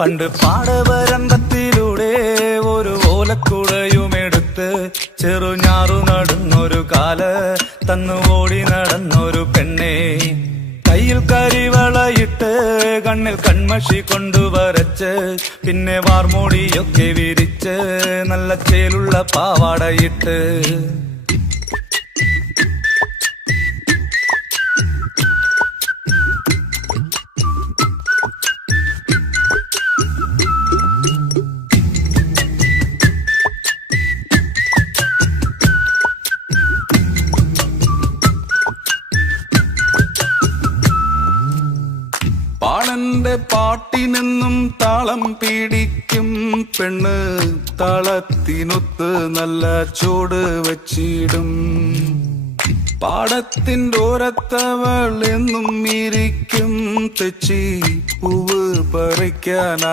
പണ്ട് പാടവരമ്പത്തിലൂടെ ഒരു ഓലക്കുടയുമെടുത്ത് ചെറുഞാറു നടന്നൊരു കാല് തന്നു ഓടി നടന്നൊരു പെണ്ണെ, കയ്യിൽ കരിവളയിട്ട് കണ്ണിൽ കൺമഷി കൊണ്ടുവരച്ച് പിന്നെ വാർമൂടിയൊക്കെ വിരിച്ച് നല്ല ചേലുള്ള പാവാടയിട്ട് പാളന്റെ പാട്ടിനെന്നും താളം പിടിക്കും പെണ്ണ്, താളത്തിനൊത്ത് നല്ല ചൂട് വച്ചിടും. പാടത്തിൻ്റെ ഓരത്തവൾ എന്നും ഇരിക്കും തെച്ചി പൂവ് പറിക്കാനാ